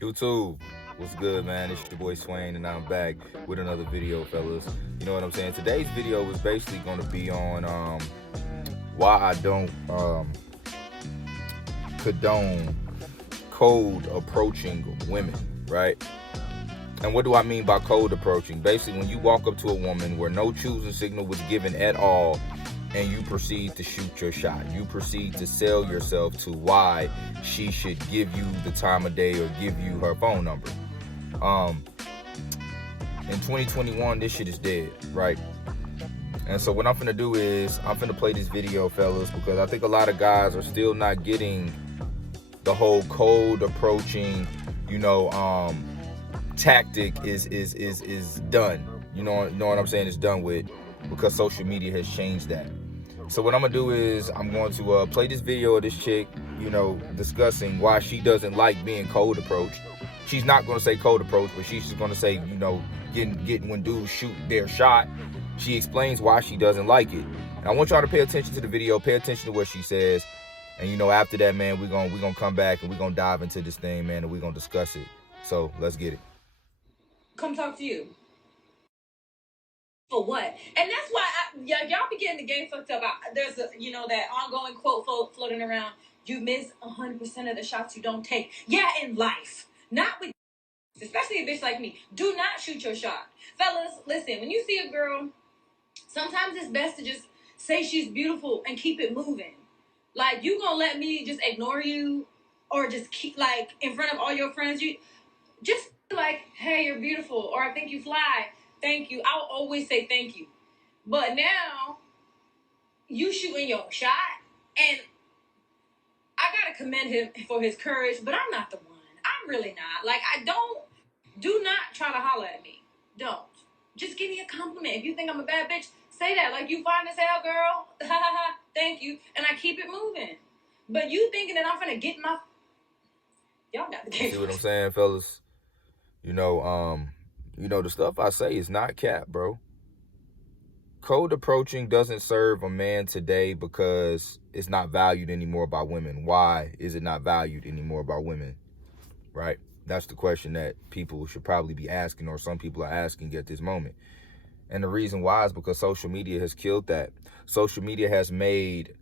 YouTube, what's good, man? It's your boy Swain, and I'm back with another video, fellas. You know what I'm saying? Today's video is basically going to be on why I don't condone cold approaching women, right? And what do I mean by cold approaching? Basically, when you walk up to a woman where no choosing signal was given at all, and you proceed to shoot your shot. You proceed to sell yourself to why she should give you the time of day or give you her phone number. In 2021, this shit is dead, right? And so what I'm finna do is I'm finna play this video, fellas, because I think a lot of guys are still not getting the whole cold approaching, tactic is done. You know what I'm saying? It's done with, because social media has changed that. So what I'm gonna do is I'm going to play this video of this chick, discussing why she doesn't like being cold approached. She's not gonna say cold approach, but she's just gonna say, getting when dudes shoot their shot. She explains why she doesn't like it. And I want y'all to pay attention to the video, pay attention to what she says. And after that, man, we're gonna come back and we're gonna dive into this thing, man, and we're gonna discuss it. So let's get it. Come talk to you. For what? And that's why y'all be getting the game fucked up. There's that ongoing quote floating around. You miss 100% of the shots you don't take. Yeah, in life, not with, especially a bitch like me. Do not shoot your shot, fellas. Listen, when you see a girl, sometimes it's best to just say she's beautiful and keep it moving. Like, you gonna let me just ignore you, or just keep, like, in front of all your friends, you just like, hey, you're beautiful, or I think you fly. Thank you. I'll always say thank you. But now, you shooting your shot, and I gotta commend him for his courage, but I'm not the one. I'm really not. Like, do not try to holler at me. Don't. Just give me a compliment. If you think I'm a bad bitch, say that. Like, you fine as hell, girl. Thank you. And I keep it moving. But you thinking that I'm finna get my... Y'all got the game. See what I'm saying, fellas? The stuff I say is not cap, bro. Cold approaching doesn't serve a man today because it's not valued anymore by women. Why is it not valued anymore by women? Right? That's the question that people should probably be asking, or some people are asking at this moment. And the reason why is because social media has killed that. Social media has made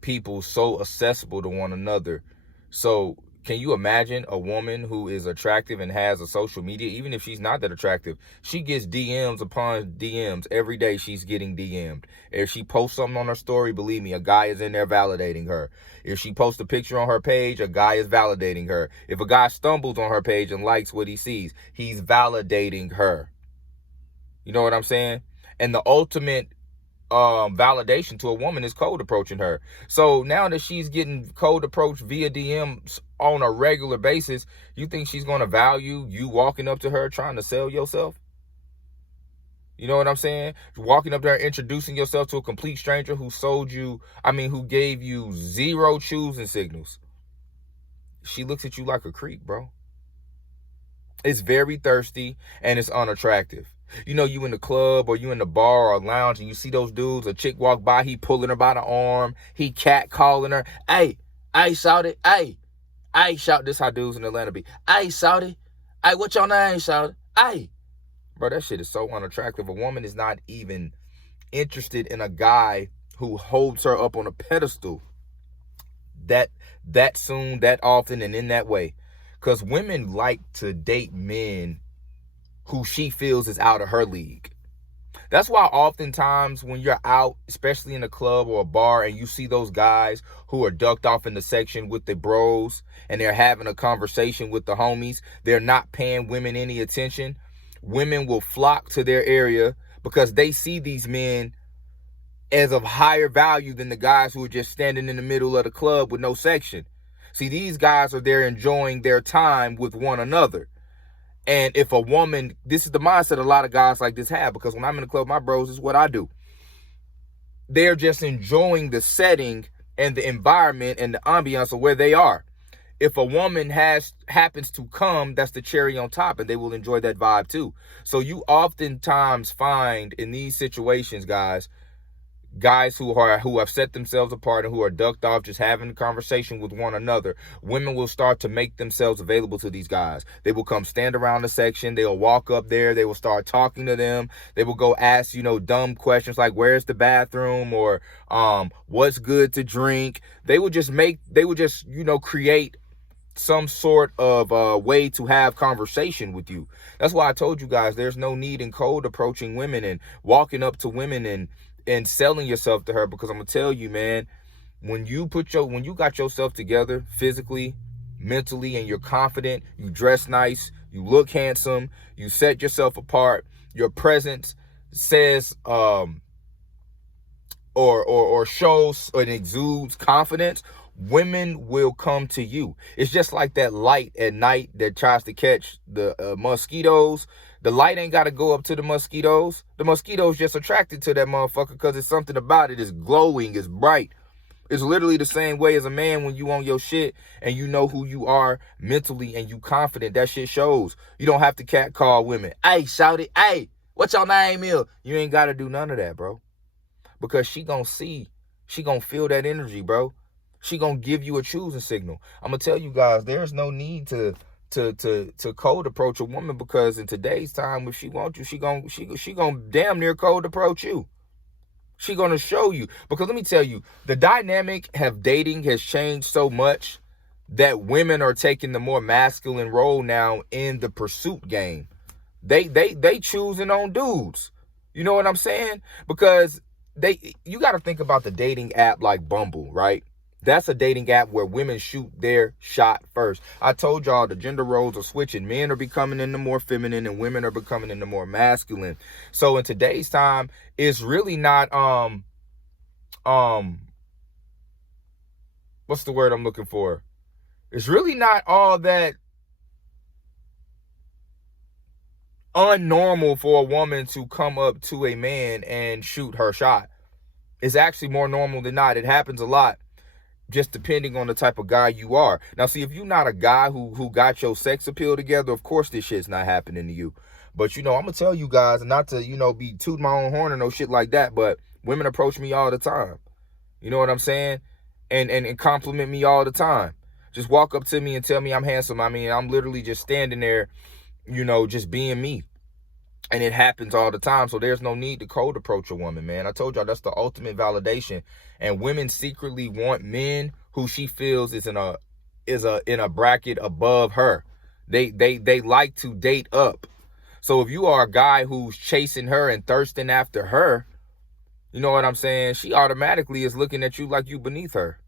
people so accessible to one another. So can you imagine a woman who is attractive and has a social media? Even if she's not that attractive, she gets DMs upon DMs. Every day she's getting DM'd. If she posts something on her story, believe me, a guy is in there validating her. If she posts a picture on her page, a guy is validating her. If a guy stumbles on her page and likes what he sees, he's validating her. You know what I'm saying? And the ultimate validation to a woman is cold approaching her. So now that she's getting cold approached via DMs on a regular basis, you think she's going to value you walking up to her trying to sell yourself? You know what I'm saying? Walking up there, introducing yourself to a complete stranger who who gave you zero choosing signals. She looks at you like a creep, bro. It's very thirsty and it's unattractive. You in the club or you in the bar or lounge and you see those dudes, a chick walk by, he pulling her by the arm, he cat calling her. Hey, shout it. Hey, shout, this how dudes in Atlanta be. Hey, shout it. Hey, what your name, shout it? Hey. Bro, that shit is so unattractive. A woman is not even interested in a guy who holds her up on a pedestal that soon, that often, and in that way. Because women like to date men who she feels is out of her league. That's why oftentimes when you're out, especially in a club or a bar, and you see those guys who are ducked off in the section with the bros and they're having a conversation with the homies, they're not paying women any attention. Women will flock to their area because they see these men as of higher value than the guys who are just standing in the middle of the club with no section. See, these guys are there enjoying their time with one another. And if a woman, this is the mindset a lot of guys like this have, because when I'm in the club, my bros, is what I do. They're just enjoying the setting and the environment and the ambiance of where they are. If a woman happens to come, that's the cherry on top, and they will enjoy that vibe too. So you oftentimes find in these situations, guys, guys who have set themselves apart and who are ducked off just having a conversation with one another, women will start to make themselves available to these guys. They will come stand around the section. They'll walk up there. They will start talking to them. They will go ask, dumb questions like, where's the bathroom, or what's good to drink. They will just create some sort of way to have conversation with you. That's why I told you guys there's no need in cold approaching women and walking up to women and selling yourself to her, because I'm gonna tell you, man, when you got yourself together physically, mentally, and you're confident, you dress nice, you look handsome, you set yourself apart, your presence says or shows and exudes confidence, women will come to you. It's just like that light at night that tries to catch the mosquitoes. The light ain't got to go up to the mosquitoes. The mosquitoes just attracted to that motherfucker because it's something about it. It's glowing. It's bright. It's literally the same way as a man when you on your shit and you know who you are mentally and you confident. That shit shows. You don't have to catcall women. Hey, shout it. Hey, what's your name is? You ain't got to do none of that, bro. Because she gonna feel that energy, bro. She gonna give you a choosing signal. I'm gonna tell you guys, there's no need to cold approach a woman, because in today's time, if she wants you, she gonna damn near cold approach you. She gonna show you, because let me tell you, the dynamic of dating has changed so much that women are taking the more masculine role now in the pursuit game. They choosing on dudes. You know what I'm saying? Because you got to think about the dating app like Bumble, right? That's a dating app where women shoot their shot first. I told y'all the gender roles are switching. Men are becoming into more feminine and women are becoming into more masculine. So in today's time, it's really not what's the word I'm looking for? It's really not all that unnormal for a woman to come up to a man and shoot her shot. It's actually more normal than not. It happens a lot, just depending on the type of guy you are. Now, see, if you're not a guy who got your sex appeal together, of course this shit's not happening to you. But, I'm going to tell you guys, not to, be tooting my own horn or no shit like that, but women approach me all the time. You know what I'm saying? And compliment me all the time. Just walk up to me and tell me I'm handsome. I mean, I'm literally just standing there, just being me. And it happens all the time. So there's no need to cold approach a woman, man. I told y'all that's the ultimate validation. And women secretly want men who she feels is in a bracket above her. They like to date up. So if you are a guy who's chasing her and thirsting after her, you know what I'm saying? She automatically is looking at you like you beneath her.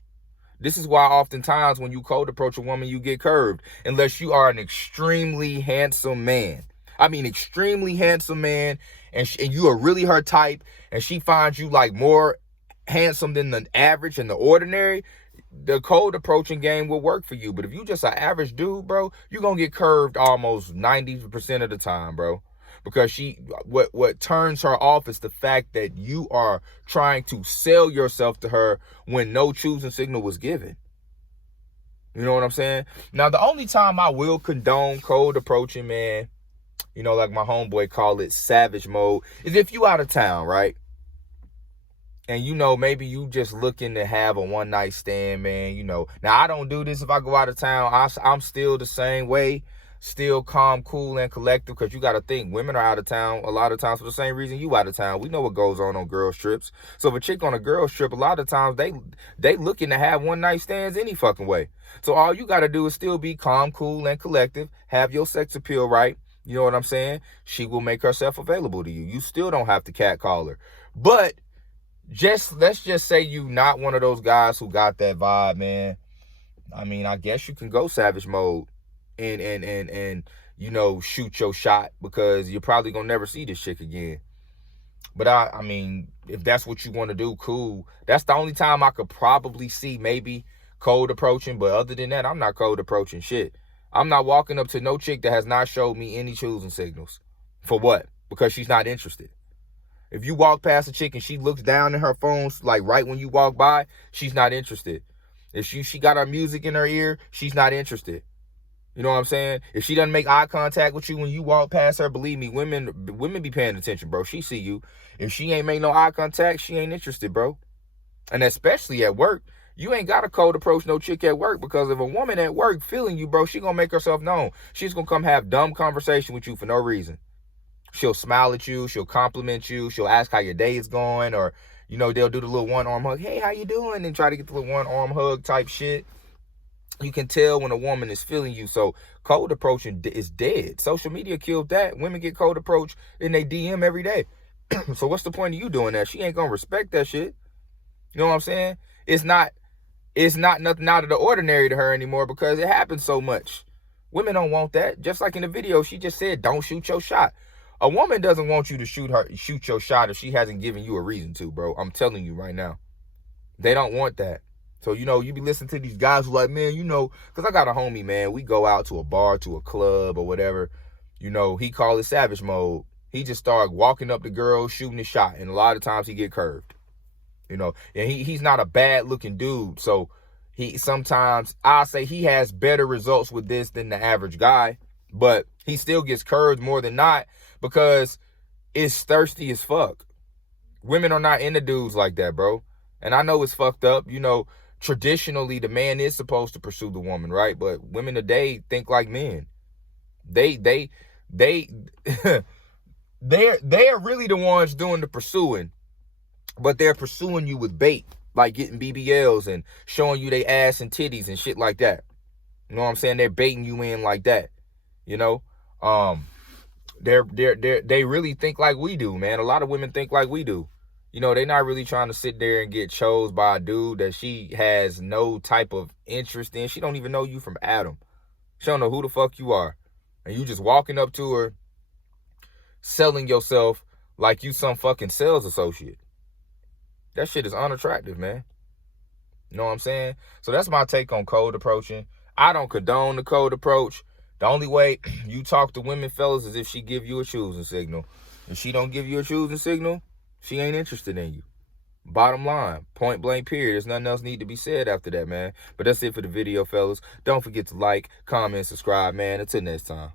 This is why oftentimes when you cold approach a woman, you get curved, unless you are an extremely handsome man. I mean, extremely handsome man, and you are really her type, and she finds you like more handsome than the average and the ordinary, the cold approaching game will work for you. But if you just an average dude, bro, you're going to get curved almost 90% of the time, bro. Because what turns her off is the fact that you are trying to sell yourself to her when no choosing signal was given. You know what I'm saying? Now, the only time I will condone cold approaching, man, like my homeboy call it savage mode, is if you out of town, right? And, maybe you just looking to have a one night stand, man, Now, I don't do this if I go out of town. I'm still the same way, still calm, cool, and collective, because you got to think, women are out of town a lot of times for the same reason you out of town. We know what goes on girls' trips. So if a chick on a girl's trip, a lot of times they looking to have one night stands any fucking way. So all you got to do is still be calm, cool, and collective, have your sex appeal right. You know what I'm saying? She will make herself available to you. You still don't have to catcall her. But let's just say you not one of those guys who got that vibe, man. I mean, I guess you can go savage mode and shoot your shot, because you're probably gonna never see this chick again. But I mean, if that's what you want to do, cool. That's the only time I could probably see maybe cold approaching. But other than that, I'm not cold approaching shit. I'm not walking up to no chick that has not showed me any choosing signals. For what? Because she's not interested. If you walk past a chick and she looks down in her phone, like right when you walk by, she's not interested. If she got her music in her ear, she's not interested. You know what I'm saying? If she doesn't make eye contact with you when you walk past her, believe me, women be paying attention, bro. She see you. If she ain't make no eye contact, she ain't interested, bro. And especially at work, you ain't got to cold approach no chick at work, because if a woman at work feeling you, bro, she gonna make herself known. She's gonna come have dumb conversation with you for no reason. She'll smile at you. She'll compliment you. She'll ask how your day is going, or, you know, they'll do the little one-arm hug. Hey, how you doing? And try to get the little one-arm hug type shit. You can tell when a woman is feeling you. So cold approaching is dead. Social media killed that. Women get cold approach in they DM every day. So what's the point of you doing that? She ain't gonna respect that shit. You know what I'm saying? It's not nothing out of the ordinary to her anymore, because it happens so much. Women don't want that. Just like in the video, she just said, don't shoot your shot. A woman doesn't want you to shoot your shot if she hasn't given you a reason to, bro. I'm telling you right now. They don't want that. So, you know, you be listening to these guys who like, man, you know, because I got a homie, man. We go out to a bar, to a club or whatever. You know, he call it savage mode. He just start walking up to girls, shooting his shot. And a lot of times he get curved. You know, and he's not a bad looking dude. So sometimes I'll say he has better results with this than the average guy. But he still gets curved more than not, because it's thirsty as fuck. Women are not into dudes like that, bro. And I know it's fucked up. You know, traditionally the man is supposed to pursue the woman, right? But women today think like men. They're really the ones doing the pursuing, but they're pursuing you with bait, like getting BBLs and showing you they ass and titties and shit like that. You know what I'm saying? They're baiting you in like that. You know, they really think like we do, man. A lot of women think like we do. You know, they're not really trying to sit there and get chose by a dude that she has no type of interest in. She don't even know you from Adam. She don't know who the fuck you are. And you just walking up to her, selling yourself like you some fucking sales associate. That shit is unattractive, man. You know what I'm saying? So that's my take on cold approaching. I don't condone the cold approach. The only way you talk to women, fellas, is if she give you a choosing signal. If she don't give you a choosing signal, she ain't interested in you. Bottom line, point blank period. There's nothing else need to be said after that, man. But that's it for the video, fellas. Don't forget to like, comment, subscribe, man. Until next time.